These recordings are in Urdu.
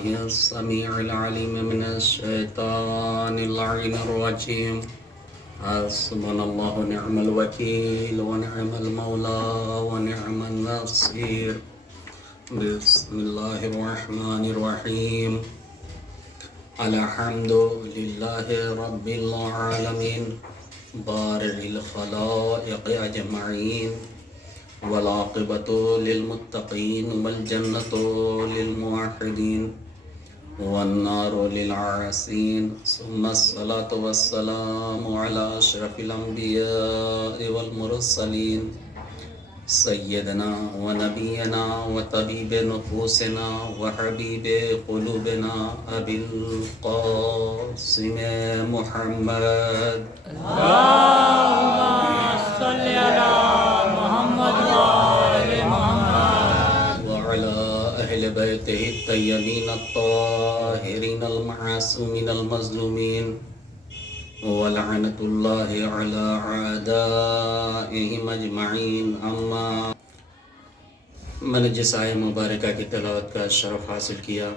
بالله السميع العليم من الشيطان اللعين الرجيم. حسبنا الله ونعم الوكيل ونعم المولى ونعم النصير. بسم الله الرحمن الرحيم. الحمد لله رب العالمين بارئ الخلائق أجمعين والعاقبة للمتقين والجنة للموحدين والنار للعاصين، ثم الصلاة والسلام على أشرف الأنبياء والمرسلين سيدنا ونبينا وطبيب نفوسنا وحبيب قلوبنا أبي القاسم محمد. اللهم صل على محمد وآل محمد وعلى أهل بيته الطيبين الطاهرين المعصومين المظلومين ولعنة الله على أعدائهم أجمعين. اما میں نے جس آیہ مبارکہ کی تلاوت کا شرف حاصل کیا،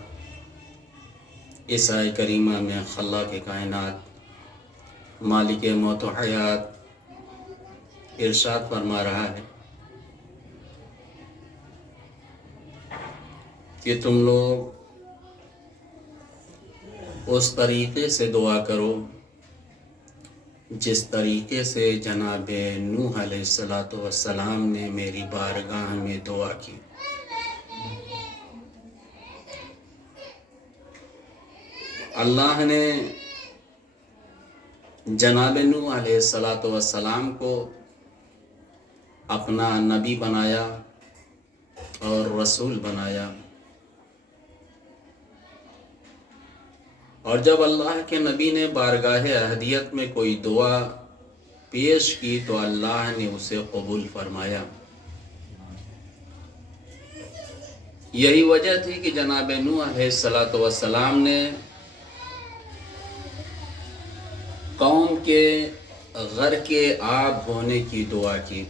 اس آیہ کریمہ میں خلاق کائنات مالک موت و حیات ارشاد فرما رہا ہے کہ تم لوگ اس طریقے سے دعا کرو جس طریقے سے جناب نوح علیہ السلام نے میری بارگاہ میں دعا کی. اللہ نے جناب نوح علیہ السلام کو اپنا نبی بنایا اور رسول بنایا، اور جب اللہ کے نبی نے بارگاہ احدیت میں کوئی دعا پیش کی تو اللہ نے اسے قبول فرمایا. یہی وجہ تھی کہ جناب نوح علیہ السلام نے قوم کے غرق آب ہونے کی دعا کی.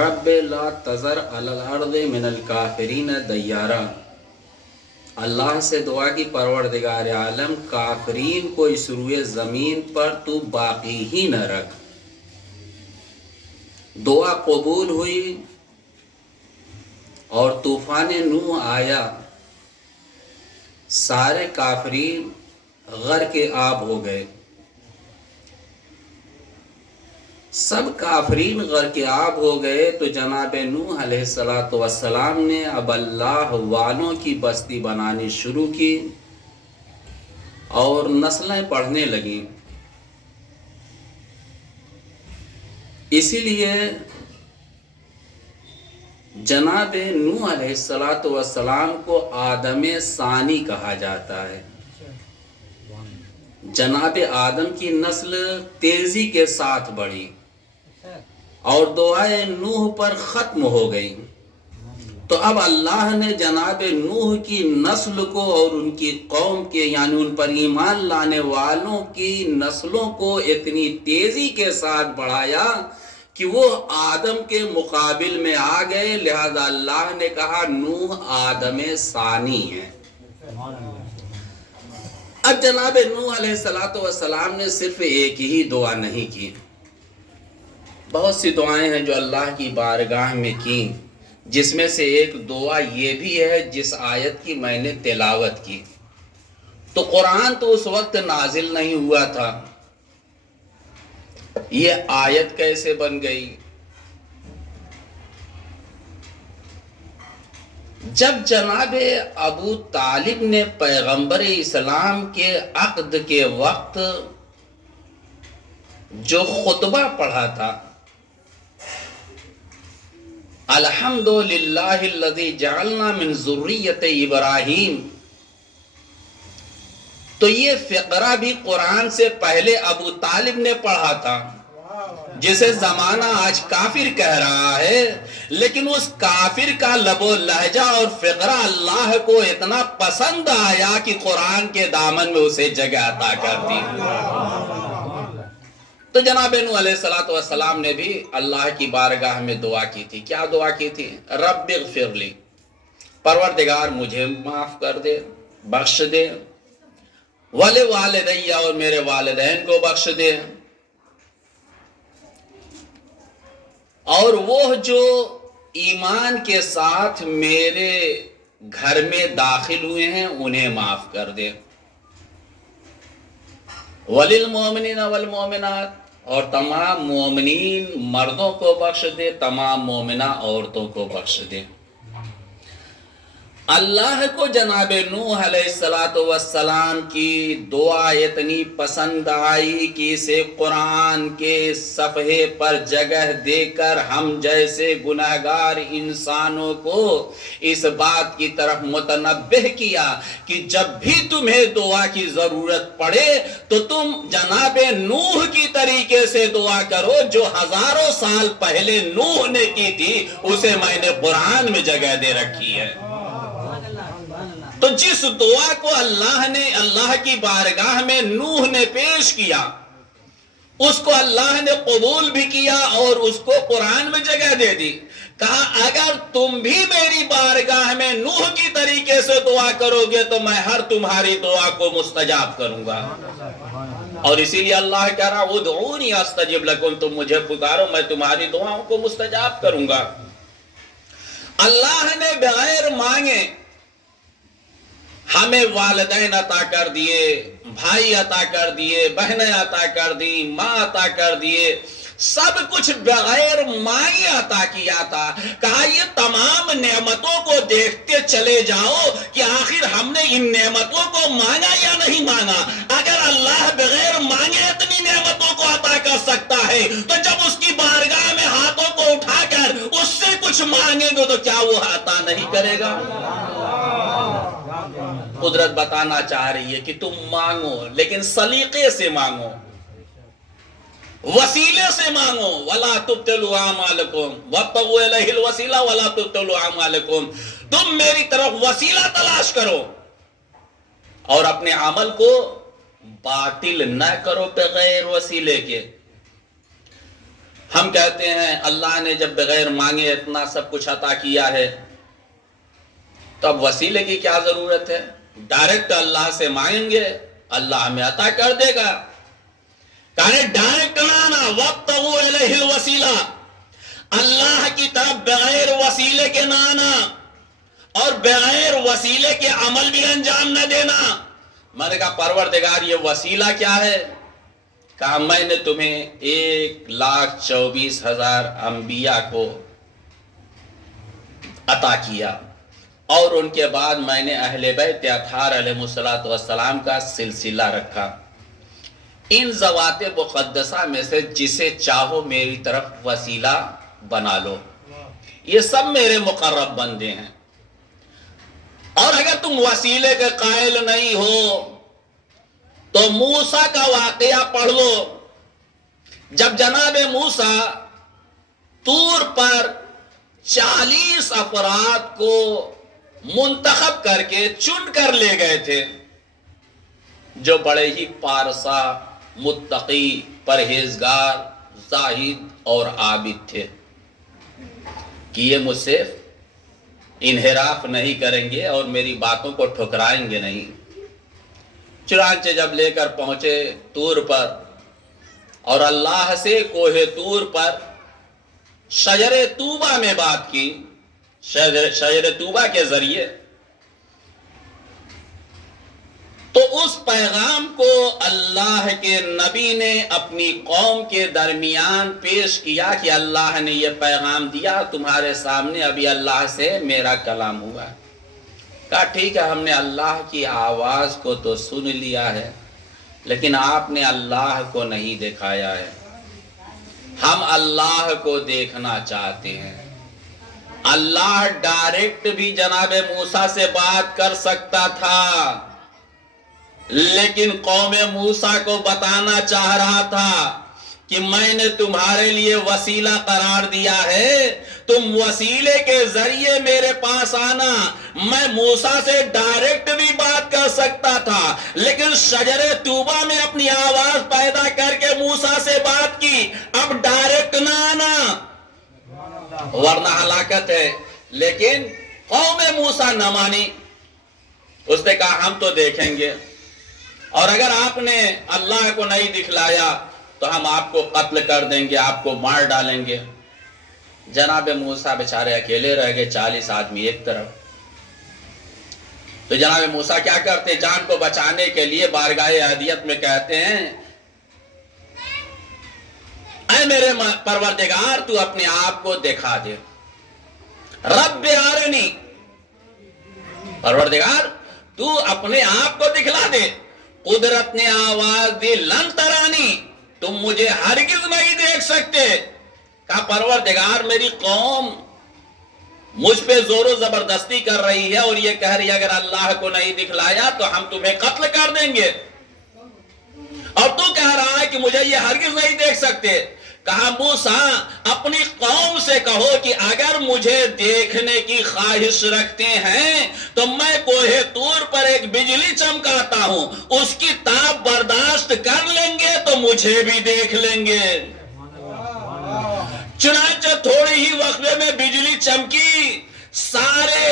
رب لا تذر علی الارض من الکافرین دیارا. اللہ سے دعا کی پروردگار عالم کافرین کو اس روئے زمین پر تو باقی ہی نہ رکھ. دعا قبول ہوئی اور طوفان نوح آیا، سارے کافرین غرق آب ہو گئے. سب کافرین غرق آب ہو گئے تو جناب نوح علیہ السلام نے اب اللہ والوں کی بستی بنانی شروع کی اور نسلیں بڑھنے لگیں. اسی لیے جناب نوح علیہ السلام کو آدم ثانی کہا جاتا ہے. جناب آدم کی نسل تیزی کے ساتھ بڑھی اور دعائے نوح پر ختم ہو گئی. تو اب اللہ نے جناب نوح کی نسل کو اور ان کی قوم کے یعنی ان پر ایمان لانے والوں کی نسلوں کو اتنی تیزی کے ساتھ بڑھایا کہ وہ آدم کے مقابل میں آ گئے. لہذا اللہ نے کہا نوح آدم ثانی ہے. اب جناب نوح علیہ السلام نے صرف ایک ہی دعا نہیں کی، بہت سی دعائیں ہیں جو اللہ کی بارگاہ میں کی، جس میں سے ایک دعا یہ بھی ہے جس آیت کی میں نے تلاوت کی. تو قرآن تو اس وقت نازل نہیں ہوا تھا، یہ آیت کیسے بن گئی؟ جب جناب ابو طالب نے پیغمبر اسلام کے عقد کے وقت جو خطبہ پڑھا تھا، الحمدللہ الذی جعلنا من ذریۃ ابراہیم، تو یہ فقرہ بھی قرآن سے پہلے ابو طالب نے پڑھا تھا، جسے زمانہ آج کافر کہہ رہا ہے، لیکن اس کافر کا لب و لہجہ اور فقرہ اللہ کو اتنا پسند آیا کہ قرآن کے دامن میں اسے جگہ عطا کر دی. تو جناب نوح علیہ السلام نے بھی اللہ کی بارگاہ میں دعا کی تھی. کیا دعا کی تھی؟ رب اغفر لی، پروردگار مجھے معاف کر دے، بخش دے، ولی والدیہ اور میرے والدین کو بخش دے، اور وہ جو ایمان کے ساتھ میرے گھر میں داخل ہوئے ہیں انہیں معاف کر دے، وَلِلْمُؤْمِنِينَ وَالْمُؤْمِنَاتِ، اور تمام مومنین مردوں کو بخش دے، تمام مومنہ عورتوں کو بخش دے۔ اللہ کو جناب نوح علیہ السلام کی دعا اتنی پسند آئی کہ اسے قرآن کے صفحے پر جگہ دے کر ہم جیسے گناہگار انسانوں کو اس بات کی طرف متنبہ کیا کہ جب بھی تمہیں دعا کی ضرورت پڑے تو تم جناب نوح کی طریقے سے دعا کرو، جو ہزاروں سال پہلے نوح نے کی تھی اسے میں نے قرآن میں جگہ دے رکھی ہے۔ تو جس دعا کو اللہ کی بارگاہ میں نوح نے پیش کیا، اس کو اللہ نے قبول بھی کیا اور اس کو قرآن میں جگہ دے دی۔ کہا اگر تم بھی میری بارگاہ میں نوح کی طریقے سے دعا کرو گے تو میں ہر تمہاری دعا کو مستجاب کروں گا۔ اور اسی لیے اللہ کہہ رہا ادعونی استجب لکم، تم مجھے پکارو میں تمہاری دعاؤں کو مستجاب کروں گا۔ اللہ نے بغیر مانگے ہمیں والدین عطا کر دیے، بھائی عطا کر دیے، بہنیں عطا کر دی، ماں عطا کر دیے، سب کچھ بغیر مانگے عطا کیا تھا۔ کہا یہ تمام نعمتوں کو دیکھتے چلے جاؤ کہ آخر ہم نے ان نعمتوں کو مانگا یا نہیں مانگا۔ اگر اللہ بغیر مانگے اتنی نعمتوں کو عطا کر سکتا ہے تو جب اس کی بارگاہ میں ہاتھوں کو اٹھا کر اس سے کچھ مانگیں گے تو کیا وہ عطا نہیں کرے گا؟ قدرت بتانا چاہ رہی ہے کہ تم مانگو لیکن سلیقے سے مانگو، وسیلے سے مانگو۔ وَلَا تُبْتِلُوا أَعْمَالَكُمْ وَابْتَغُوا إِلَيْهِ الْوَسِيلَةَ وَلَا تُبْتِلُوا أَعْمَالَكُمْ، تم میری طرف وسیلہ تلاش کرو اور اپنے عمل کو باطل نہ کرو بغیر وسیلے کے۔ ہم کہتے ہیں اللہ نے جب بغیر مانگے اتنا سب کچھ عطا کیا ہے تو اب وسیلے کی کیا ضرورت ہے؟ ڈائریکٹ اللہ سے مانگیں گے اللہ ہمیں عطا کر دے گا۔ کہنے ڈائریکٹ نہ آنا، وَابْتَغُوا إِلَيْهِ الْوَسِيلَةَ، اللہ کی طرف بغیر وسیلے کے نہ آنا اور بغیر وسیلے کے عمل بھی انجام نہ دینا۔ میں نے کہا پروردگار یہ وسیلہ کیا ہے؟ کہا میں نے تمہیں 1,24,000 انبیاء کو عطا کیا اور ان کے بعد میں نے اہل بیت اطہار علیہ السلام کا سلسلہ رکھا۔ ان ذوات مقدسہ میں سے جسے چاہو میری طرف وسیلہ بنا لو، یہ سب میرے مقرب بندے ہیں۔ اور اگر تم وسیلے کے قائل نہیں ہو تو موسیٰ کا واقعہ پڑھ لو۔ جب جناب موسیٰ طور پر 40 افراد کو منتخب کر کے چن کر لے گئے تھے جو بڑے ہی پارسا، متقی، پرہیزگار، زاہد اور عابد تھے کہ یہ مجھ سے انحراف نہیں کریں گے اور میری باتوں کو ٹھکرائیں گے نہیں۔ چنانچہ جب لے کر پہنچے طور پر اور اللہ سے کوہ طور پر شجر طوبہ میں بات کی، شجر طوبہ کے ذریعے، تو اس پیغام کو اللہ کے نبی نے اپنی قوم کے درمیان پیش کیا کہ اللہ نے یہ پیغام دیا تمہارے سامنے، ابھی اللہ سے میرا کلام ہوا۔ کہا ٹھیک ہے ہم نے اللہ کی آواز کو تو سن لیا ہے لیکن آپ نے اللہ کو نہیں دکھایا ہے، ہم اللہ کو دیکھنا چاہتے ہیں۔ اللہ ڈائریکٹ بھی جناب موسیٰ سے بات کر سکتا تھا لیکن قوم موسیٰ کو بتانا چاہ رہا تھا کہ میں نے تمہارے لیے وسیلہ قرار دیا ہے، تم وسیلے کے ذریعے میرے پاس آنا۔ میں موسیٰ سے ڈائریکٹ بھی بات کر سکتا تھا لیکن شجر طوبہ میں اپنی آواز پیدا کر کے موسیٰ سے بات کی، اب ڈائریکٹ نہ آنا ورنہ ہلاکت ہے۔ لیکن قوم موسیٰ نہ مانی. اس نے کہا ہم تو دیکھیں گے، اور اگر آپ نے اللہ کو نہیں دکھلایا تو ہم آپ کو قتل کر دیں گے، آپ کو مار ڈالیں گے. جناب موسیٰ بیچارے اکیلے رہ گئے، 40 آدمی ایک طرف. تو جناب موسیٰ کیا کرتے؟ جان کو بچانے کے لیے بارگاہ اہدیت میں کہتے ہیں اے میرے پروردگار تو اپنے آپ کو دکھا دے. رب ارنی، پروردگار تو اپنے آپ کو دکھلا دے. قدرت نے آواز دی لن ترانی، تم مجھے ہرگز نہیں دیکھ سکتے. کہا پروردگار میری قوم مجھ پہ زور و زبردستی کر رہی ہے اور یہ کہہ رہی ہے اگر اللہ کو نہیں دکھلایا تو ہم تمہیں قتل کر دیں گے، اور تو کہہ رہا ہے کہ مجھے یہ ہرگز نہیں دیکھ سکتے. کہا موسیٰ اپنی قوم سے کہو کہ اگر مجھے دیکھنے کی خواہش رکھتے ہیں تو میں کوہ طور پر ایک بجلی چمکاتا ہوں، اس کی تاب برداشت کر لیں گے تو مجھے بھی دیکھ لیں گے. چنانچہ تھوڑی ہی وقفے میں بجلی چمکی، سارے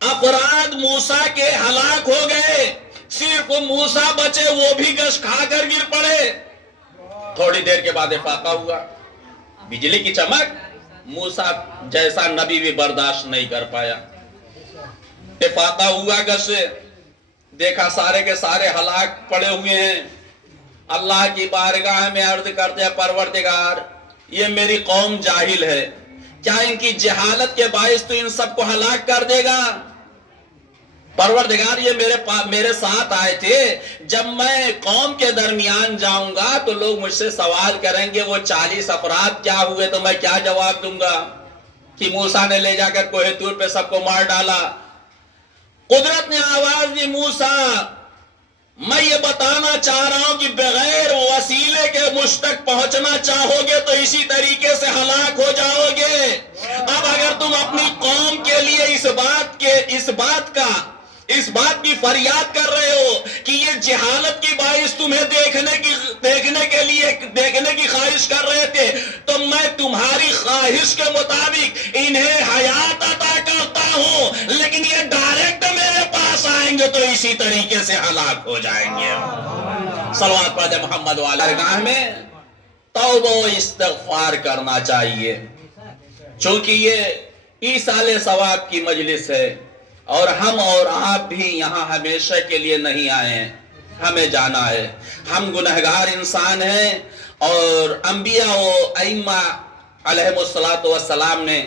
افراد موسیٰ کے ہلاک ہو گئے، صرف موسیٰ بچے، وہ بھی گش کھا کر گر پڑے. تھوڑی دیر کے بعد افاقہ ہوا، بجلی کی چمک، موسیٰ جیسا نبی بھی برداشت نہیں کر پایا. افاقہ ہوا گش سے، دیکھا سارے کے سارے ہلاک پڑے ہوئے ہیں. اللہ کی بارگاہ میں عرض کرتے ہیں پروردگار یہ میری قوم جاہل ہے، کیا ان کی جہالت کے باعث تو ان سب کو ہلاک کر دے گا؟ پروردگار یہ میرے ساتھ آئے تھے، جب میں قوم کے درمیان جاؤں گا تو لوگ مجھ سے سوال کریں گے وہ 40 افراد کیا ہوئے، تو میں کیا جواب دوں گا کہ موسیٰ نے لے جا کر کوہ طور پہ سب کو مار ڈالا. قدرت نے آواز دی موسیٰ میں یہ بتانا چاہ رہا ہوں کہ بغیر وسیلے کے مجھ تک پہنچنا چاہو گے تو اسی طریقے سے ہلاک ہو جاؤ گے. اب اگر تم اپنی قوم کے لیے اس بات کی فریاد کر رہے ہو کہ یہ جہالت کی باعث تمہیں دیکھنے کی خواہش کر رہے تھے، تو میں تمہاری خواہش کے مطابق انہیں حیات عطا کرتا ہوں، لیکن یہ ڈائریکٹ میرے پاس آئیں گے تو اسی طریقے سے ہلاک ہو جائیں گے. صلوات پڑھ دے محمد والا. گاہ میں توبہ و استغفار کرنا چاہیے، چونکہ یہ ایصال ثواب کی مجلس ہے اور ہم اور آپ بھی یہاں ہمیشہ کے لیے نہیں آئے ہیں، ہمیں جانا ہے. ہم گنہگار انسان ہیں اور انبیاء و ائمہ علیہ السلام نے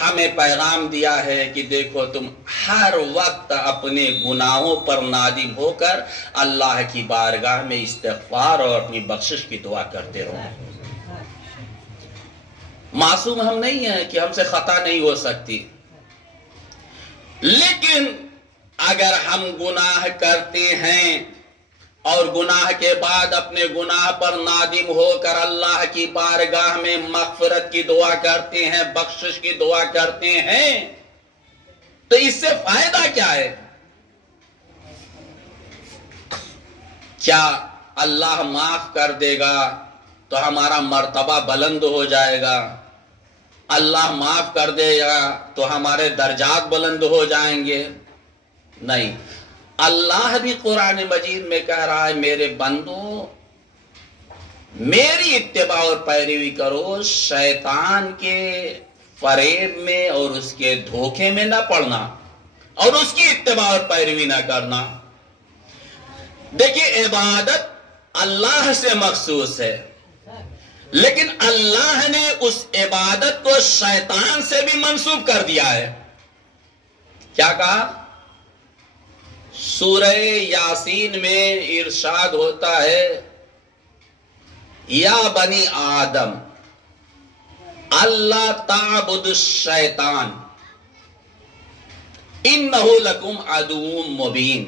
ہمیں پیغام دیا ہے کہ دیکھو تم ہر وقت اپنے گناہوں پر نادم ہو کر اللہ کی بارگاہ میں استغفار اور اپنی بخشش کی دعا کرتے رہو. معصوم ہم نہیں ہیں کہ ہم سے خطا نہیں ہو سکتی، لیکن اگر ہم گناہ کرتے ہیں اور گناہ کے بعد اپنے گناہ پر نادم ہو کر اللہ کی بارگاہ میں مغفرت کی دعا کرتے ہیں، بخشش کی دعا کرتے ہیں، تو اس سے فائدہ کیا ہے؟ کیا اللہ معاف کر دے گا تو ہمارا مرتبہ بلند ہو جائے گا؟ اللہ معاف کر دے گا تو ہمارے درجات بلند ہو جائیں گے؟ نہیں. اللہ بھی قرآن مجید میں کہہ رہا ہے میرے بندو میری اتباع اور پیروی کرو، شیطان کے فریب میں اور اس کے دھوکے میں نہ پڑنا اور اس کی اتباع اور پیروی نہ کرنا. دیکھیے عبادت اللہ سے مخصوص ہے، لیکن اللہ نے اس عبادت کو شیطان سے بھی منسوب کر دیا ہے. کیا کہا؟ سورہ یاسین میں ارشاد ہوتا ہے یا بنی آدم اللہ تعبد الشیطان انہ لکم عدو مبین.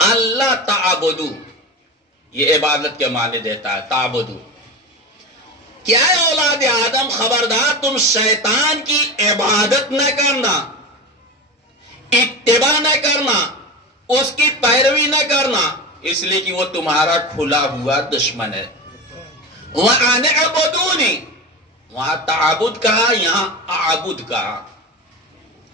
اللہ تعبدو یہ عبادت کے معنی دیتا ہے. تعبدو کیا ہے؟ اولاد آدم خبردار تم شیطان کی عبادت نہ کرنا، اتباع نہ کرنا، اس کی پیروی نہ کرنا، اس لیے کہ وہ تمہارا کھلا ہوا دشمن ہے. وَأَنِ اعْبُدُونِ، وہاں تعبد کہا، یہاں اعبد کہا.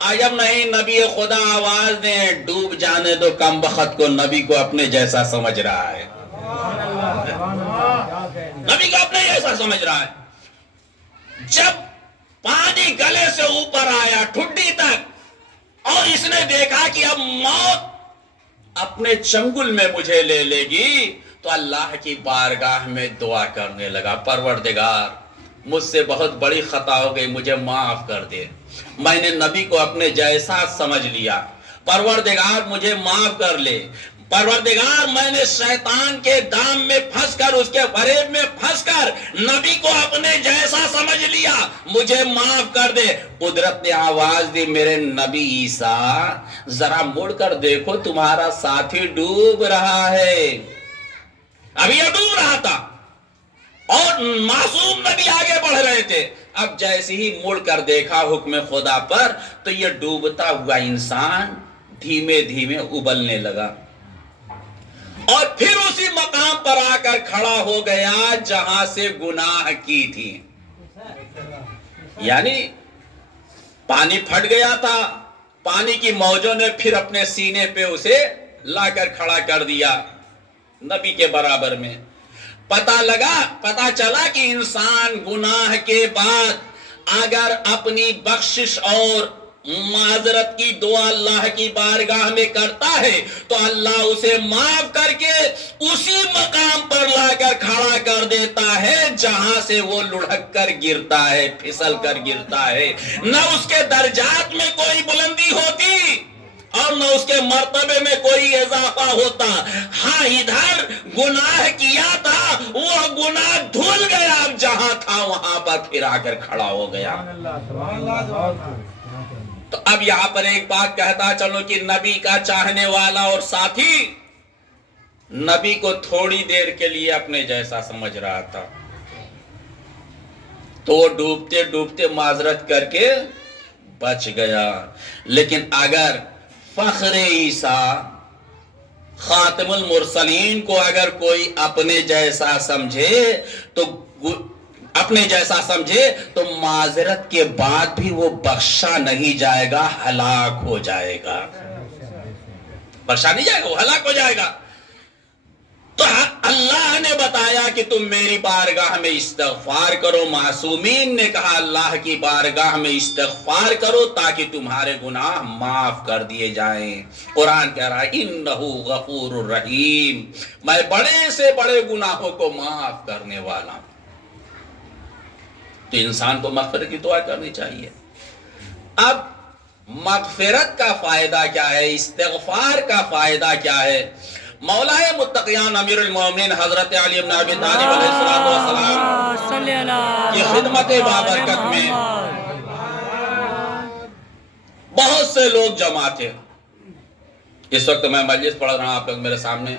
عجب نہیں نبی خدا آواز دیں ڈوب جانے دو کم بخت کو، نبی کو اپنے جیسا سمجھ رہا ہے، نبی کو اپنے جیسا سمجھ رہا ہے۔ جب پانی گلے سے اوپر آیا ٹھڈی تک اور اس نے دیکھا کہ اب موت اپنے چنگل میں مجھے لے لے گی، تو اللہ کی بارگاہ میں دعا کرنے لگا، پروردگار مجھ سے بہت بڑی خطا ہو گئی، مجھے معاف کر دے، میں نے نبی کو اپنے جیسا سمجھ لیا، پروردگار مجھے معاف کر لے، پروردگار میں نے شیطان کے دام میں پھنس کر، اس کے فریب میں پھنس کر نبی کو اپنے جیسا سمجھ لیا، مجھے معاف کر دے۔ قدرت نے آواز دی، میرے نبی عیسیٰ ذرا مڑ کر دیکھو تمہارا ساتھی ڈوب رہا ہے۔ ابھی یہ ڈوب رہا تھا اور معصوم نبی آگے بڑھ رہے تھے، اب جیسے ہی مڑ کر دیکھا حکم خدا پر تو یہ ڈوبتا ہوا انسان دھیمے دھیمے ابلنے لگا اور پھر اسی مقام پر آ کر کھڑا ہو گیا جہاں سے گناہ کی تھی۔ یعنی پانی پھٹ گیا تھا، پانی کی موجوں نے پھر اپنے سینے پہ اسے لا کر کھڑا کر دیا نبی کے برابر میں۔ پتا چلا کہ انسان گناہ کے بعد اگر اپنی بخشش اور معذرت کی دعا اللہ کی بارگاہ میں کرتا ہے تو اللہ اسے معاف کر کے اسی مقام پر لا کر کھڑا کر دیتا ہے جہاں سے وہ لڑھک کر گرتا ہے، پھسل کر گرتا ہے۔ نہ اس کے درجات میں کوئی بلندی ہوتی اور نہ اس کے مرتبے میں کوئی اضافہ ہوتا۔ ہاں ادھر گناہ کیا تھا، وہ گناہ دھل گیا، اب جہاں تھا وہاں پر پھر آ کر کھڑا ہو گیا۔ تو اب یہاں پر ایک بات کہتا چلو کہ نبی کا چاہنے والا اور ساتھی نبی کو تھوڑی دیر کے لیے اپنے جیسا سمجھ رہا تھا، تو وہ ڈوبتے ڈوبتے معذرت کر کے بچ گیا۔ لیکن اگر فخر عیسیٰ خاتم المرسلین کو اگر کوئی اپنے جیسا سمجھے تو معذرت کے بعد بھی وہ بخشا نہیں جائے گا، ہلاک ہو جائے گا، بخشا نہیں جائے گا، وہ ہلاک ہو جائے گا۔ تو اللہ نے بتایا کہ تم میری بارگاہ میں استغفار کرو، معصومین نے کہا اللہ کی بارگاہ میں استغفار کرو تاکہ تمہارے گناہ معاف کر دیے جائیں۔ قرآن کہہ رہا ہے انہو غفور الرحیم، میں بڑے سے بڑے گناہوں کو معاف کرنے والا ہوں۔ تو انسان کو مغفرت کی دعا کرنی چاہیے۔ اب مغفرت کا فائدہ کیا ہے، استغفار کا فائدہ کیا ہے؟ مولا متقیان امیر المومنین حضرت علی بن ابی طالب علیہ السلام کی خدمت بابرکت میں بہت سے لوگ جمع تھے۔ اس وقت میں مجلس پڑھ رہا ہوں، آپ لوگ میرے سامنے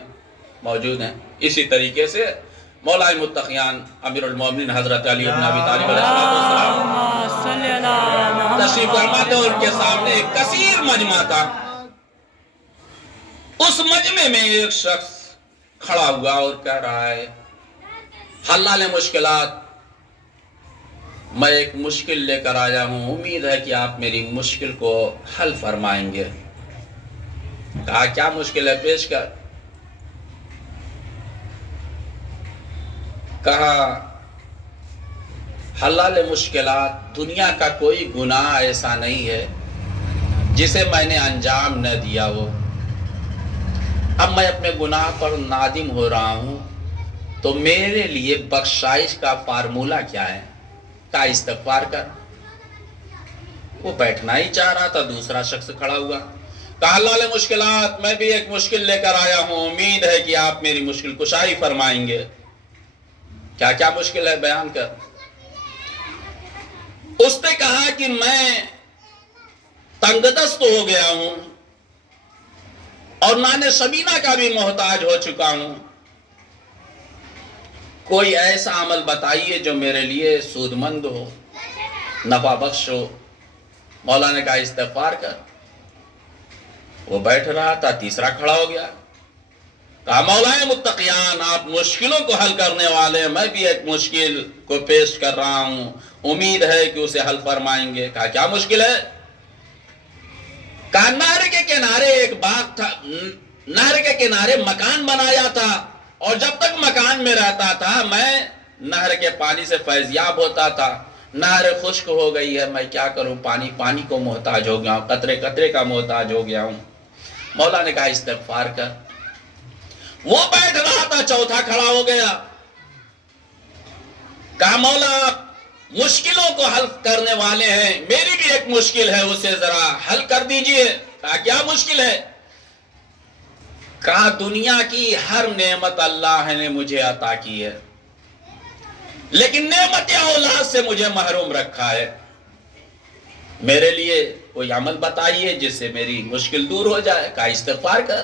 موجود ہیں۔ اسی طریقے سے مولا متقیان امیر المومنین حضرت علی بن ابی طالب علیہ السلام تشریف فرما تھے، ان کے سامنے ایک کثیر مجمع تھا۔ اس مجمع میں ایک شخص کھڑا ہوا اور کہہ رہا ہے حلال مشکلات، میں ایک مشکل لے کر آیا ہوں، امید ہے کہ آپ میری مشکل کو حل فرمائیں گے۔ کہا کیا مشکل ہے، پیش کر۔ کہا حلال مشکلات، دنیا کا کوئی گناہ ایسا نہیں ہے جسے میں نے انجام نہ دیا ہو، اب میں اپنے گناہ پر نادم ہو رہا ہوں، تو میرے لیے بخشائش کا فارمولہ کیا ہے؟ کہا استغفار کر۔ وہ بیٹھنا ہی چاہ رہا تھا، دوسرا شخص کھڑا ہوا، کہا حلال مشکلات، میں بھی ایک مشکل لے کر آیا ہوں، امید ہے کہ آپ میری مشکل کشائی فرمائیں گے۔ کیا کیا مشکل ہے، بیان کر۔ اس نے کہا کہ میں تنگ دست ہو گیا ہوں اور نان شبینہ کا بھی محتاج ہو چکا ہوں، کوئی ایسا عمل بتائیے جو میرے لیے سود مند ہو، نفع بخش ہو۔ مولا نے کہا استغفار کر۔ وہ بیٹھ رہا تھا، تیسرا کھڑا ہو گیا، کہا مولا متقیان، آپ مشکلوں کو حل کرنے والے ہیں، میں بھی ایک مشکل کو پیش کر رہا ہوں، امید ہے کہ اسے حل فرمائیں گے۔ کہا کیا مشکل ہے؟ کہا نہر کے کنارے ایک باغ تھا، نہر کے کنارے مکان بنایا تھا، اور جب تک مکان میں رہتا تھا میں نہر کے پانی سے فیضیاب ہوتا تھا۔ نہر خشک ہو گئی ہے، میں کیا کروں، پانی کو محتاج ہو گیا ہوں، قطرے قطرے کا محتاج ہو گیا ہوں۔ مولا نے کہا استغفار کر۔ وہ بیٹھ رہا تھا، چوتھا کھڑا ہو گیا، کہا مولا آپ مشکلوں کو حل کرنے والے ہیں، میری بھی ایک مشکل ہے، اسے ذرا حل کر دیجئے۔ کہا کیا مشکل ہے؟ کہا دنیا کی ہر نعمت اللہ نے مجھے عطا کی ہے، لیکن نعمت اولاد سے مجھے محروم رکھا ہے، میرے لیے کوئی عمل بتائیے جس سے میری مشکل دور ہو جائے۔ کہا استغفار کر۔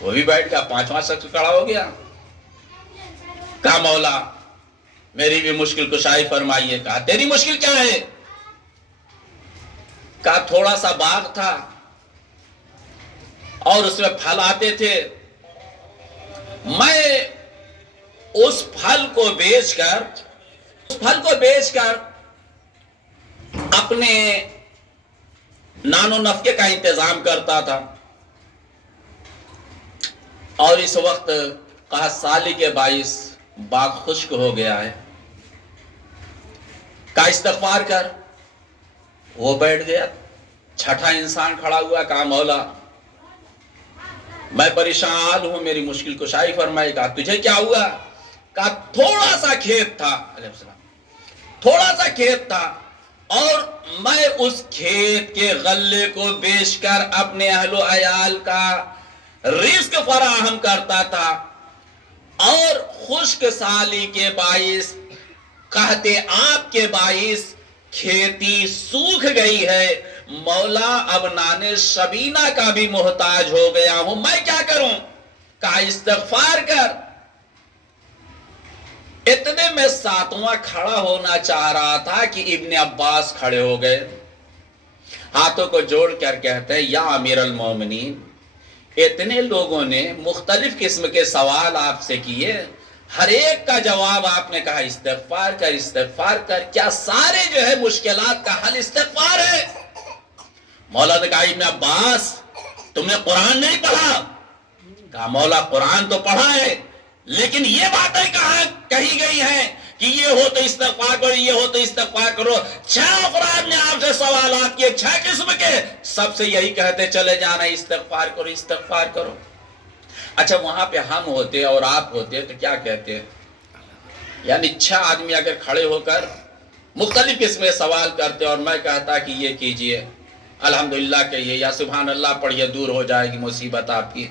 وہ بھی بیٹھ گیا، پانچواں شخص کھڑا ہو گیا، کہا مولا میری بھی مشکل کشائی فرمائیے۔ کہا تیری مشکل کیا ہے؟ کہا تھوڑا سا باغ تھا اور اس میں پھل آتے تھے، میں اس پھل کو بیچ کر اپنے نان و نفقے کا انتظام کرتا تھا، اور اس وقت کہا سالی کے باعث باغ خشک ہو گیا ہے۔ کہا استغفار کر۔ وہ بیٹھ گیا، چھٹا انسان کھڑا ہوا، کہا مولا میں پریشان ہوں، میری مشکل کشائی فرمائی۔ کہا تجھے کیا ہوا؟ کہا تھوڑا سا کھیت تھا، علیہ السلام، تھوڑا سا کھیت تھا، اور میں اس کھیت کے غلے کو بیچ کر اپنے اہل و عیال کا رزق فراہم کرتا تھا، اور خشک سالی کے باعث، قحط آب کے باعث کھیتی سوکھ گئی ہے، مولا اب نانے شبینہ کا بھی محتاج ہو گیا ہوں، میں کیا کروں؟ کہا استغفار کر۔ اتنے میں ساتواں کھڑا ہونا چاہ رہا تھا کہ ابن عباس کھڑے ہو گئے، ہاتھوں کو جوڑ کر کہتے ہیں یا امیر المومنین، اتنے لوگوں نے مختلف قسم کے سوال آپ سے کیے، ہر ایک کا جواب آپ نے کہا استغفار کر استغفار کر، کیا سارے جو ہے مشکلات کا حل استغفار ہے؟ مولا نے کہا ابن عباس تم نے قرآن نہیں پڑھا؟ کہا مولا قرآن تو پڑھا ہے، لیکن یہ باتیں کہاں کہی گئی ہیں کہ یہ ہو تو استغفار کرو، یہ ہو تو استغفار کرو؟ 6 افراد نے آپ سے سوالات کیے، 6 قسم کے، سب سے یہی کہتے چلے جانا استغفار کرو استغفار کرو۔ اچھا وہاں پہ ہم ہوتے اور آپ ہوتے تو کیا کہتے؟ یعنی 6 آدمی اگر کھڑے ہو کر مختلف قسم کے سوال کرتے اور میں کہتا کہ یہ کیجئے، الحمدللہ کہیے یا سبحان اللہ پڑھیے دور ہو جائے گی مصیبت آپ کی،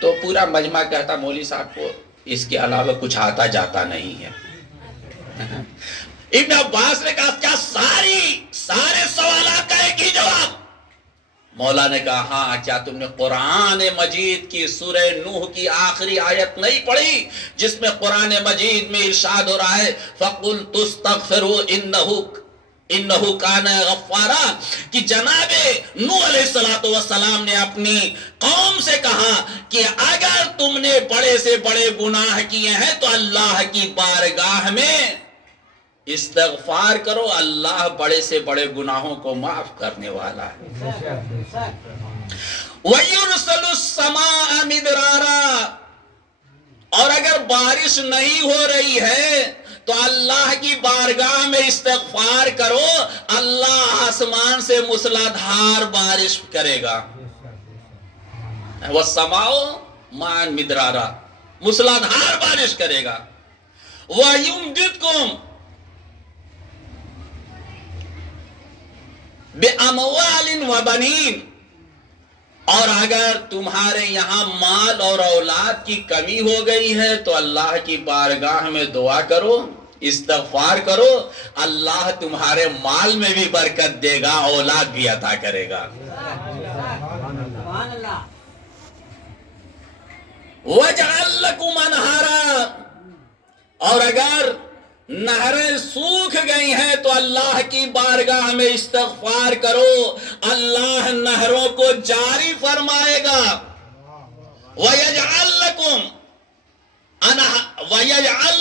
تو پورا مجمع کہتا مولوی صاحب کو اس کے علاوہ کچھ آتا جاتا نہیں ہے۔ ابن عباس نے کہا کیا سارے سوالات کا ایک ہی جواب؟ مولا نے کہا ہاں، کیا تم نے قرآن مجید کی سورہ نوح کی آخری آیت نہیں پڑھی جس میں قرآن مجید میں ارشاد ہو رہا ہے فَقُلْتُ اسْتَغْفِرُوا إِنَّهُ كَانَ غَفَّارًا، کہ جناب نوح علیہ السلام نے اپنی قوم سے کہا کہ اگر تم نے بڑے سے بڑے گناہ کیے ہیں تو اللہ کی بارگاہ میں استغفار کرو، اللہ بڑے سے بڑے گناہوں کو معاف کرنے والا ہے۔ وَيُرْسَلُ السَّمَاءَ مِدْرَارًا، اور اگر بارش نہیں ہو رہی ہے تو اللہ کی بارگاہ میں استغفار کرو، اللہ آسمان سے موسلادھار بارش کرے گا۔ وَالسَّمَاءُ مَاءً مِدْرَارًا، موسلادھار بارش کرے گا۔ وَيُمْدِدْكُمْ بِأَمْوَالٍ وَبَنِينَ، اور اگر تمہارے یہاں مال اور اولاد کی کمی ہو گئی ہے تو اللہ کی بارگاہ میں دعا کرو، استغفار کرو، اللہ تمہارے مال میں بھی برکت دے گا، اولاد بھی عطا کرے گا۔ وَجَعَلْ لَكُمْ أَنْهَارًا، اور اگر نہریں سوکھ گئی ہیں تو اللہ کی بارگاہ میں استغفار کرو، اللہ نہروں کو جاری فرمائے گا۔ وَيَجْعَلْ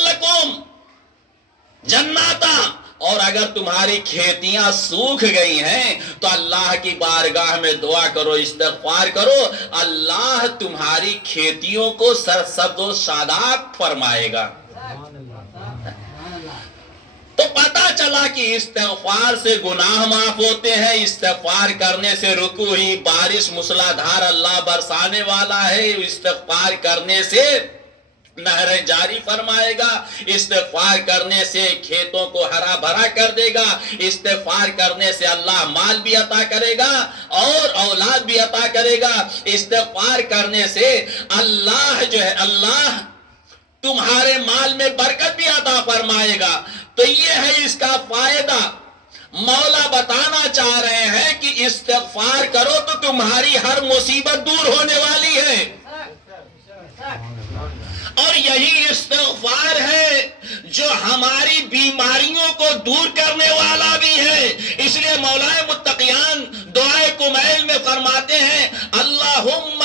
لَكُمْ جَنَّاتًا، اور اگر تمہاری کھیتیاں سوکھ گئی ہیں تو اللہ کی بارگاہ میں دعا کرو، استغفار کرو، اللہ تمہاری کھیتیوں کو سرسبز و شاداب فرمائے گا۔ تو پتہ چلا کہ استغفار سے گناہ معاف ہوتے ہیں، استغفار کرنے سے رکو ہی بارش موسلادھار اللہ برسانے والا ہے، استغفار کرنے سے نہریں جاری فرمائے گا، استغفار کرنے سے کھیتوں کو ہرا بھرا کر دے گا، استغفار کرنے سے اللہ مال بھی عطا کرے گا اور اولاد بھی عطا کرے گا، استغفار کرنے سے اللہ جو ہے اللہ تمہارے مال میں برکت بھی عطا فرمائے گا۔ تو یہ ہے اس کا فائدہ۔ مولا بتانا چاہ رہے ہیں کہ استغفار کرو تو تمہاری ہر مصیبت دور ہونے والی ہے، اور یہی استغفار ہے جو ہماری بیماریوں کو دور کرنے والا بھی ہے۔ اس لیے مولا متقیان دعائے کمیل میں فرماتے ہیں اللہم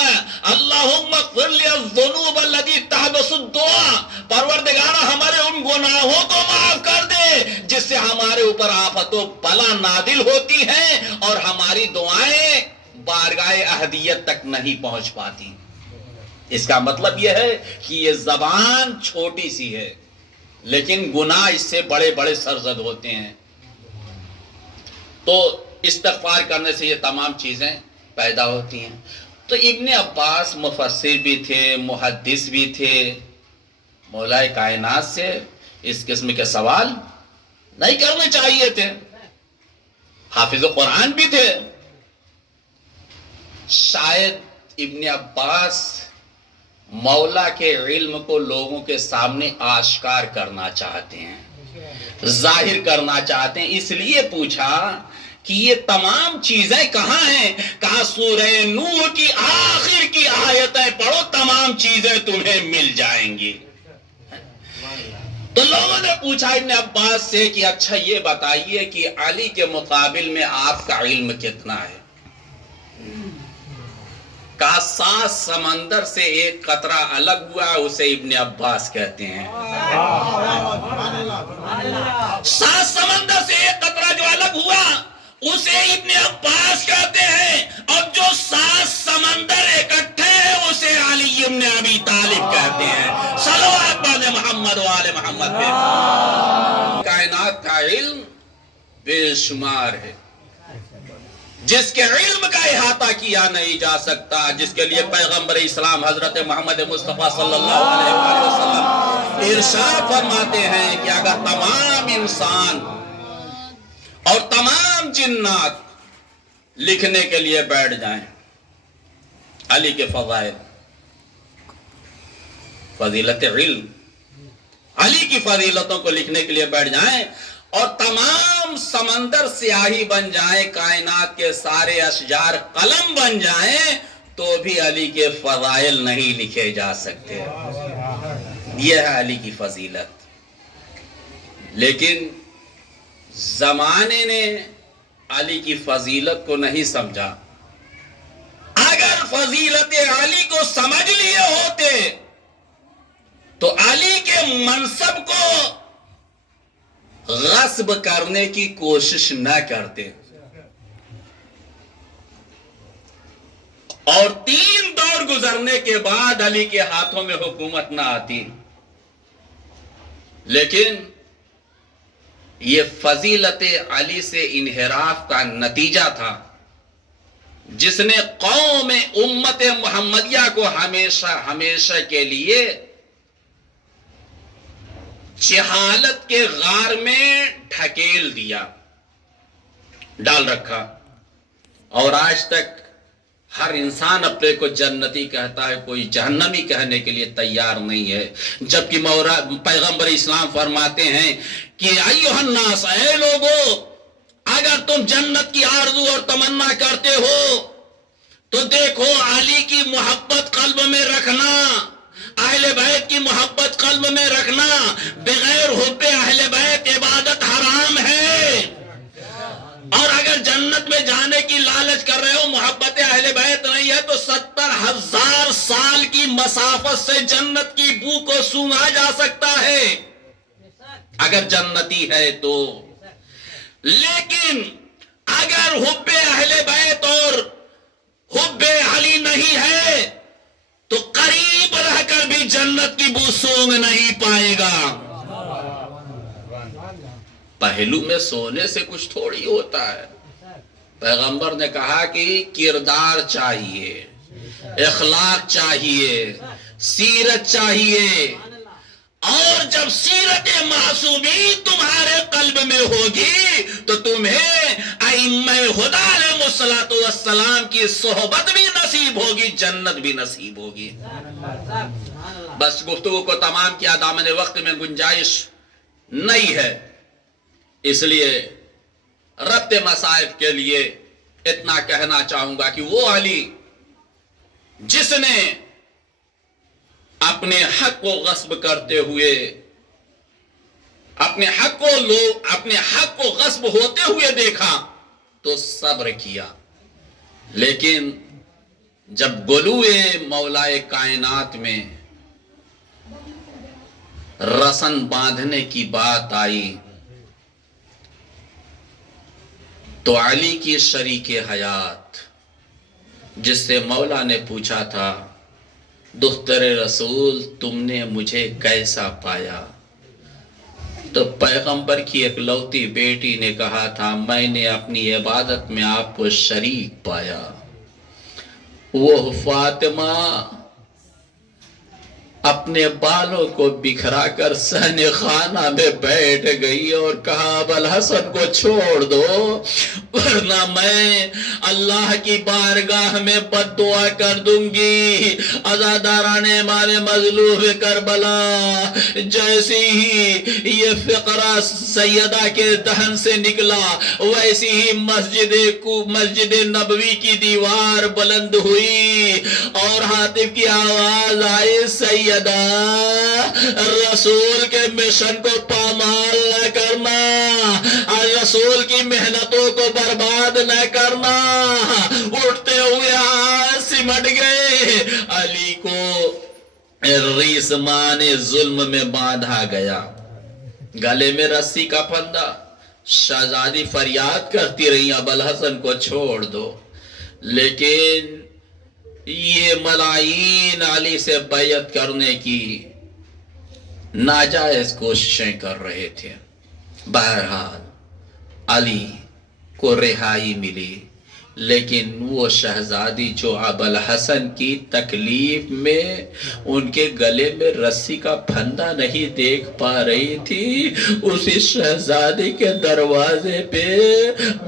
اغفر لی الذنوب التي تحبس الدعاء، پروردگارہ ہمارے ان گناہوں کو معاف کر دے جس سے ہمارے اوپر آفت و بلا نازل ہوتی ہیں اور ہماری دعائیں بارگاہ احدیت تک نہیں پہنچ پاتی۔ اس کا مطلب یہ ہے کہ یہ زبان چھوٹی سی ہے لیکن گناہ اس سے بڑے بڑے سرزد ہوتے ہیں۔ تو استغفار کرنے سے یہ تمام چیزیں پیدا ہوتی ہیں۔ تو ابن عباس مفسر بھی تھے، محدث بھی تھے، مولا کائنات سے اس قسم کے سوال نہیں کرنے چاہیے تھے، حافظ قرآن بھی تھے۔ شاید ابن عباس مولا کے علم کو لوگوں کے سامنے آشکار کرنا چاہتے ہیں، ظاہر کرنا چاہتے ہیں، اس لیے پوچھا کہ یہ تمام چیزیں کہاں ہیں؟ کہا سورہ نوح کی آخر کی آیتیں پڑھو، تمام چیزیں تمہیں مل جائیں گی۔ تو لوگوں نے پوچھا ابن عباس سے کہ اچھا یہ بتائیے کہ علی کے مقابل میں آپ کا علم کتنا ہے؟ کہا 7 سمندر سے ایک قطرہ الگ ہوا، اسے ابن عباس کہتے ہیں۔ 7 سمندر سے ایک قطرہ جو الگ ہوا اسے ابن عباس کہتے ہیں، اور جو 7 سمندر اکٹھے ہیں اسے علی ابن ابی طالب کہتے ہیں۔ صلوات پڑھیں محمد و آل محمد پہ۔ کائنات کا علم بے شمار ہے، جس کے علم کا احاطہ کیا نہیں جا سکتا، جس کے لیے پیغمبر اسلام حضرت محمد مصطفیٰ صلی اللہ علیہ وآلہ وسلم ارشاد فرماتے ہیں کہ اگر تمام انسان اور تمام جنات لکھنے کے لیے بیٹھ جائیں علی کے فضائل، فضیلت علم، علی کی فضیلتوں کو لکھنے کے لیے بیٹھ جائیں اور تمام سمندر سیاہی بن جائیں، کائنات کے سارے اشجار قلم بن جائیں، تو بھی علی کے فضائل نہیں لکھے جا سکتے۔ یہ ہے علی کی فضیلت۔ لیکن زمانے نے علی کی فضیلت کو نہیں سمجھا۔ اگر فضیلت علی کو سمجھ لیے ہوتے تو علی کے منصب کو غصب کرنے کی کوشش نہ کرتے، اور 3 دور گزرنے کے بعد علی کے ہاتھوں میں حکومت نہ آتی۔ لیکن یہ فضیلت علی سے انحراف کا نتیجہ تھا، جس نے قوم امت محمدیہ کو ہمیشہ کے لیے جہالت کے غار میں ڈھکیل دیا، ڈال رکھا، اور آج تک ہر انسان اپنے کو جنتی کہتا ہے، کوئی جہنمی کہنے کے لیے تیار نہیں ہے، جبکہ پیغمبر اسلام فرماتے ہیں کہ ایھا الناس، اے لوگو، اگر تم جنت کی آرزو اور تمنا کرتے ہو تو دیکھو علی کی محبت قلب میں رکھنا، اہل بیت کی محبت قلب میں رکھنا، بغیر حب اہل بیت عبادت حرام ہے، اور اگر جنت میں جانے کی لالچ کر رہے ہو، محبت اہل بیت نہیں ہے، تو 70,000 سال کی مسافت سے جنت کی بو کو سونگھا جا سکتا ہے۔ اگر جنتی ہے تو لیکن اگر حب اہل بیت اور حب علی نہیں ہے تو قریب رہ کر بھی جنت کی بو سونگ نہیں پائے گا. پہلو میں سونے سے کچھ تھوڑی ہوتا ہے. پیغمبر نے کہا کہ کردار چاہیے، اخلاق چاہیے، سیرت چاہیے. اور جب سیرت معصومی تمہارے قلب میں ہوگی تو تمہیں ائمہ ہدی علیہ الصلوۃ والسلام کی صحبت بھی نصیب ہوگی، جنت بھی نصیب ہوگی. بس گفتگو کو تمام کیا، دامن وقت میں گنجائش نہیں ہے، اس لیے ربط مصائب کے لیے اتنا کہنا چاہوں گا کہ وہ علی جس نے اپنے حق کو غصب کرتے ہوئے اپنے حق کو غصب ہوتے ہوئے دیکھا تو صبر کیا، لیکن جب گلوئے مولائے کائنات میں رسن باندھنے کی بات آئی تو علی کی شریک حیات جس سے مولا نے پوچھا تھا دختر رسول تم نے مجھے کیسا پایا، تو پیغمبر کی اکلوتی بیٹی نے کہا تھا میں نے اپنی عبادت میں آپ کو شریک پایا. وہ فاطمہ اپنے بالوں کو بکھرا کر صحن خانہ میں بیٹھ گئی اور کہا ابوالحسن کو چھوڑ دو ورنہ میں اللہ کی بارگاہ میں بد دعا کر دوں گی. عزاداران امام مظلوم کربلا جیسی ہی یہ فقرہ سیدہ کے دہن سے نکلا ویسی ہی مسجد نبوی کی دیوار بلند ہوئی اور ہاتف کی آواز آئی سیدہ رسول کے مشن کو پامال نہ کرنا، رسول کی محنتوں کو برباد نہ کرنا. اٹھتے ہوئے ہاتھ سمٹ گئے. علی کو ریسمان ظلم میں باندھا گیا، گلے میں رسی کا پھندا. شہزادی فریاد کرتی رہی ابوالحسن کو چھوڑ دو، لیکن یہ ملائی علی سے بیعت کرنے کی ناجائز کوششیں کر رہے تھے. بہرحال علی کو رہائی ملی، لیکن وہ شہزادی جو ابوالحسن کی تکلیف میں ان کے گلے میں رسی کا پھندا نہیں دیکھ پا رہی تھی، اسی شہزادی کے دروازے پہ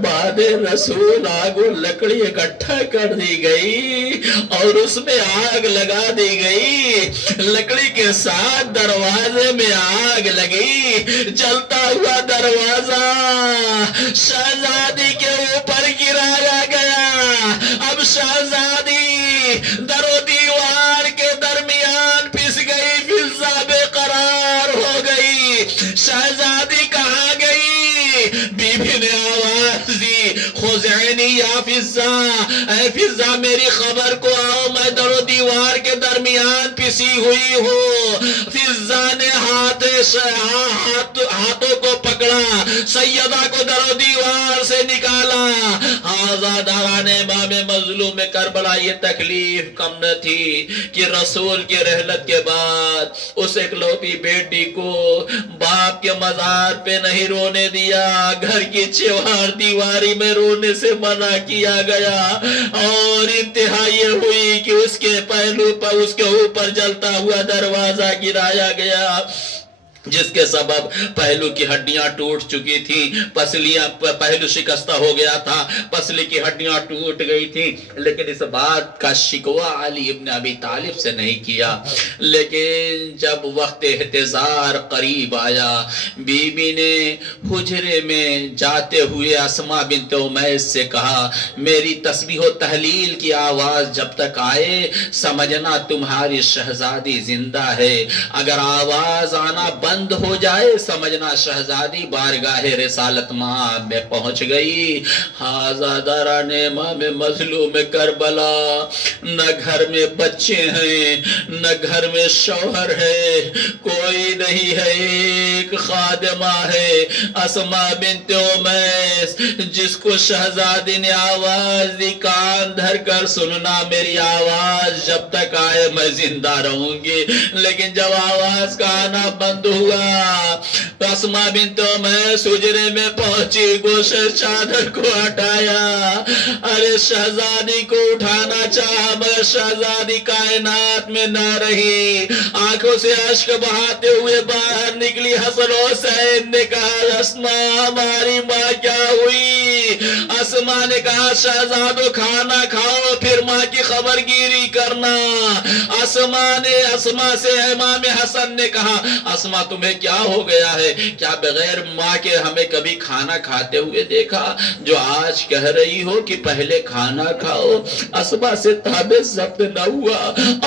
بعد رسول آگ و لکڑی اکٹھا کر دی گئی اور اس میں آگ لگا دی گئی. لکڑی کے ساتھ دروازے میں آگ لگی، جلتا ہوا دروازہ شہزادی کے اوپر گرایا گیا. اب شہزادی در و دیوار کے درمیان پس گئی، فضا بے قرار ہو گئی. شہزادی کہاں گئی؟ بی بی نے آواز دی خزعنی یا فضا، اے فضا میری خبر کو آؤ، میں در و دیوار کے درمیان پسی ہوئی ہوں. فضا نے ہاتھوں کو پکڑا، سیدہ کو در و دیوار سے نکالا. آزاداران امام مظلوم کربلا یہ تکلیف کم نہ تھی کہ رسول کی رحلت کے بعد اس اکلوتی بیٹی کو باپ کے مزار پہ نہیں رونے دیا، گھر کی چوار دیواری میں رونے سے منع کیا گیا اور انتہا یہ ہوئی کہ اس کے پہلو پر اس کے اوپر جلتا ہوا دروازہ گرایا گیا، جس کے سبب پہلو کی ہڈیاں ٹوٹ چکی تھی، پہلو شکستہ ہو گیا تھا، پسلی کی ہڈیاں ٹوٹ گئی تھی. لیکن اس بات کا شکوہ علی ابن ابی طالب سے نہیں کیا. لیکن جب وقت احتضار قریب آیا، بی بی نے حجرے میں جاتے ہوئے اسماء بنت امیس سے کہا میری تسبیح و تحلیل کی آواز جب تک آئے سمجھنا تمہاری شہزادی زندہ ہے، اگر آواز آنا بند ہو جائے سمجھنا شہزادی بارگاہ رسالت مآب میں پہنچ گئی. آزاداران امام مظلوم کربلا، نہ گھر میں بچے ہیں، نہ گھر میں شوہر ہے، کوئی نہیں ہے، ایک خادمہ ہے اسما بنت امیس، جس کو شہزادی نے آواز دی کان دھر کر سننا میری آواز جب تک آئے میں زندہ رہوں گی، لیکن جب آواز کا آنا بند ہوا اسما بنت امیس حجرے میں پہنچی، گوشے چادر کو ہٹایا، ارے شہزادی کو اٹھانا چاہا مگر شہزادی کائنات میں نہ رہی، آنکھوں سے اشک بہاتے ہوئے باہر نکلی۔ حسن حسین نے کہا اسما ہماری ماں کیا ہوئی؟ اسما نے کہا شہزادو کھانا کھاؤ پھر ماں کی خبر گیری کرنا۔ اسما سے امام حسن نے کہا اسما تمہیں کیا ہو گیا ہے؟ کیا بغیر ماں کے ہمیں کبھی کھانا کھاتے ہوئے دیکھا جو آج کہہ رہی ہو کہ پہلے کھانا کھاؤ؟ اسما سے تابع ضبط نہ ہوا،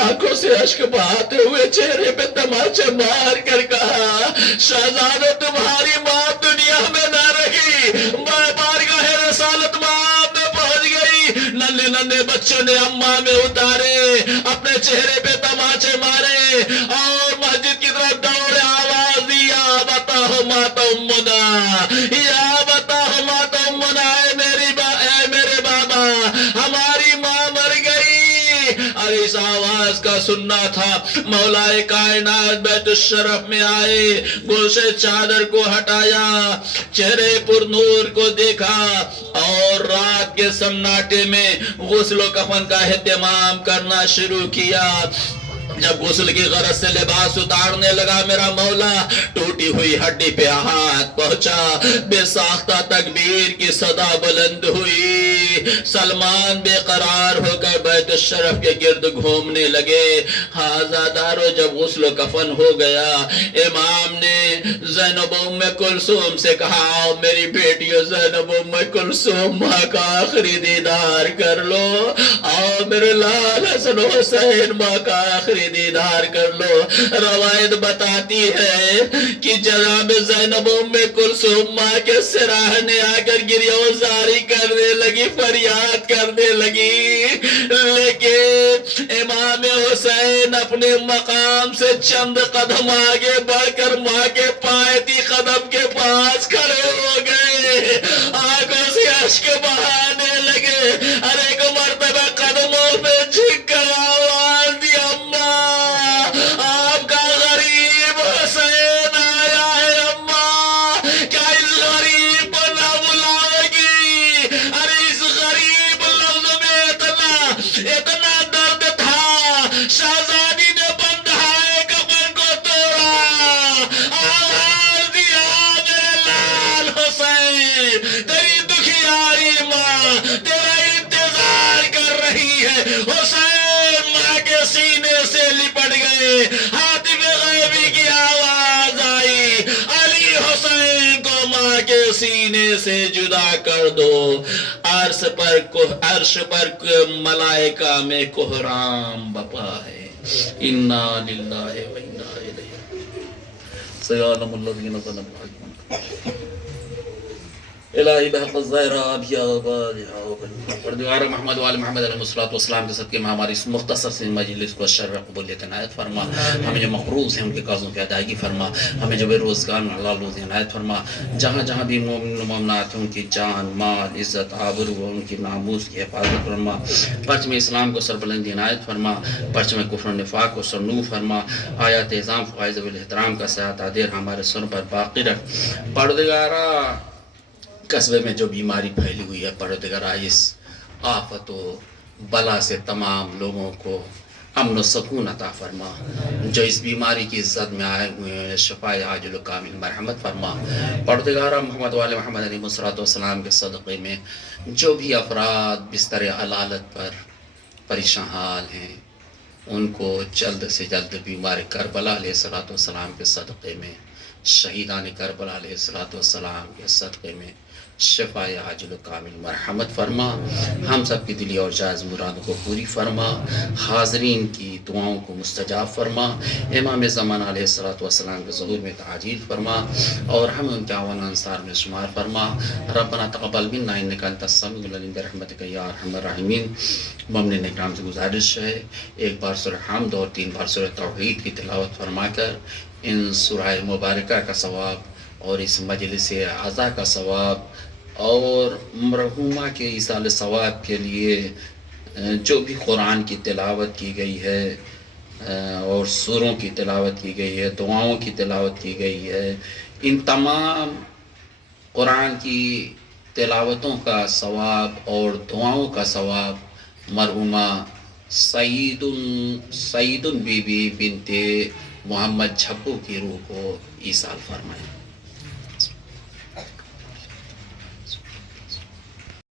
آنکھوں سے اشک بہاتے ہوئے چہرے پہ تماچے مار کر کہا شہزادو تمہاری ماں دنیا میں نہ رہی، بارگاہ رسالت ماں میں پہنچ گئی۔ ننھے ننھے بچوں نے اماں میں اتارے، اپنے چہرے پہ تماچے مارے اور مسجد کی طرف دوڑے، آواز دی یا بتا مات امنا، یا بتا مات امنا، اے میرے بابا ہماری ماں مر گئی۔ اور اس آواز کا سننا تھا مولا کائنات بیت الشرف میں آئے، گوشے چادر کو ہٹایا، چہرے پر نور کو دیکھا اور رات کے سناٹے میں غسل و کفن کا اہتمام کرنا شروع کیا۔ جب غسل کی غرض سے لباس اتارنے لگا میرا مولا ٹوٹی ہوئی ہڈی پہ ہاتھ پہنچا، بے ساختہ تکبیر کی صدا بلند ہوئی، سلمان بے قرار ہو کر بیت الشرف کے گرد گھومنے لگے۔ حاضادارو جب غسل و کفن ہو گیا، امام نے زینب ام کلثوم سے کہا آؤ میری بیٹیو زینب ام کلثوم ماں کا آخری دیدار کر لو، آؤ میرے لال حسن حسین ماں کا آخری دیدار کر لو۔ روایت بتاتی ہے کہ جناب زینب ام کلثوم ماں کے سراہنے آ کر گریہوزاری کرنے لگی، فریاد کرنے لگی، لیکن امام حسین اپنے مقام سے چند قدم آگے بڑھ کر ماں کے پایتی قدم کے پاس کھڑے ہو گئے، آنکھوں سے اشک بہانے لگے، ارے ایک مرتبہ قدموں پہ جھک کر آواز دی اماں آپ کا غریب حسین آیا ہے، اماں کیا اس غریب کو نہ بلاؤ گی؟ ارے اس غریب لفظ میں اتنا درد تھا، شہزادی نے بندھائے کفن کو توڑا، آواز دیا میرے لال حسین تیری دکھیاری ماں تیرا انتظار کر رہی ہے۔ حسین ماں کے سینے سے لپٹ گئے، حاتم غیبی کی آواز آئی علی حسین کو ماں کے سینے سے جدا کر دو۔ عرش پر ملائکہ میں کوہرام بپا ہے، انا للہ و انا الیہ سیعلم الذین ظلموا الہی بحق الزہراب یا پردگار محمد وآل محمد علیہ السلام کے صدقے میں ہماری اس مختصر سے مجلس کو شر قبولیت عنایت فرما، ہمیں جو مقروض ہیں ان کے قرضوں کی ادائیگی فرما، ہمیں جو بے روزگار حلال روزی عنایت فرما، جہاں جہاں بھی مومن و مومنات ہیں ان کی جان مال عزت آبرو و ان کی ناموس کی حفاظت فرما، پرچم اسلام کو سربلندی عنایت فرما، پرچم کفر و نفاق کو سرنو فرما، آیات اعظام فائز والاحترام کا سیاحت دیر ہمارے سر پر باقی رکھ۔ پردگارہ قصبے میں جو بیماری پھیلی ہوئی ہے پروردگارہ اس آفت و بلا سے تمام لوگوں کو امن و سکون عطا فرما، جو اس بیماری کی زد میں آئے ہوئے ہیں شفائے عاجل و کامل مرحمت فرما۔ پروردگارہ محمد وآل محمد علیہ السلام کے صدقے میں جو بھی افراد بستر علالت پر پریشان حال ہیں ان کو جلد سے جلد بیمار کربلا علیہ السلام کے صدقے میں، شہیدان کربلا علیہ السلام کے صدقے میں شفائے عاجل و کامل مرحمت فرما، ہم سب کی دلی اور جائز مرادوں کو پوری فرما، حاضرین کی دعاؤں کو مستجاب فرما، امام زمان علیہ السلام کے ظہور میں تعجیل فرما اور ہمیں ان کے اعوان انصار میں شمار فرما۔ ربنا تقبل منا انک انت السمیع العلیم برحمتک یا ارحم الراحمین۔ مومنین اکرام سے گزارش ہے ایک بار سورہ حمد اور 3 بار سورہ توحید کی تلاوت فرما کر ان سورہ مبارکہ کا ثواب اور اس مجلس اعزا کا ثواب اور مرحومہ کے ایصال ثواب کے لیے جو بھی قرآن کی تلاوت کی گئی ہے اور سوروں کی تلاوت کی گئی ہے، دعاؤں کی تلاوت کی گئی ہے، ان تمام قرآن کی تلاوتوں کا ثواب اور دعاؤں کا ثواب مرحومہ سعید بی بی بنت محمد جھبو کی روح کو ایصال فرمائے۔